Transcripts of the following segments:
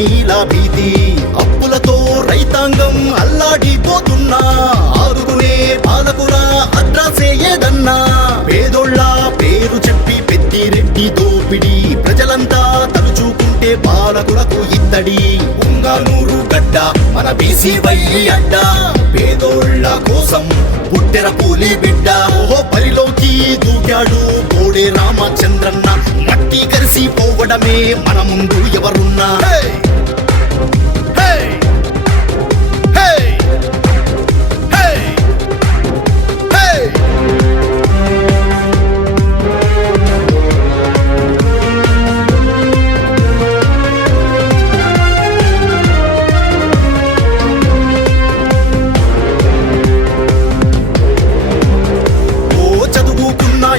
హామీల భీతి అప్పులతో రైతాంగం అల్లాడిపోతున్నా ఆదుకునే పాలకుల అడ్రసే ఏదన్నా పేదోళ్ళ పేరు చెప్పి పెద్దిరెడ్డి దోపిడి ప్రజలంతా తలుచుకుంటే పాలకులకు ఇత్తడి పుంగనూరు గడ్డ మన బీసీవై అడ్డ పేదోళ్ళ కోసం పుట్టెర పూలి బిడ్డ ఓ బలిలోకి దూకాడు కోడే రామచంద్రన్న మట్టి కరిసిపోవడమే మన ముందు ఎవరున్నా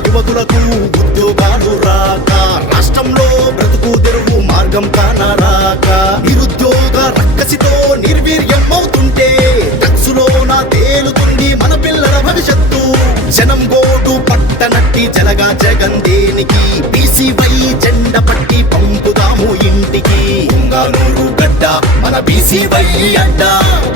యువకులకు ఉద్యోగాలు రాక రాష్ట్రంలో బ్రతుకు తెరువు మార్గం కానరాక నిరుద్యోగ రక్కసితో నిర్వీర్యం అవుతుంటే డ్రగ్సులోన తేలుతుంది మన పిల్లల భవిష్యత్తు జనం గోడు పట్టనట్టి జలగా జగందేనికి బీసీవై జెండ పట్టి పంపుదాము ఇంటికి పుంగనూరు గడ్డ మన బీసీవై అడ్డ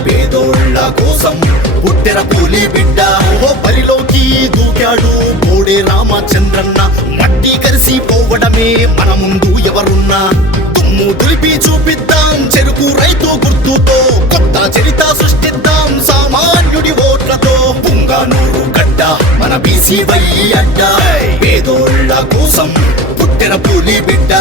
పేదోళ్ళ కోసం పుట్టెర పూలి బిడ్డ ఓ బరిలోకి దూకాడు కోడే రామచంద్రన్న మట్టి కరిసిపోవడమే మన ముందు ఎవరున్నా తుమ్ము దులిపి చూపిద్దాం చెరుకు రైతు గుర్తుతో కొత్త చరిత సృష్టిద్దాం సామాన్యుడి ఓట్లతో పుంగనూరు గడ్డ మన బీసీవై అడ్డ పేదోళ్ళ కోసం పుట్టెర పూలి బిడ్డ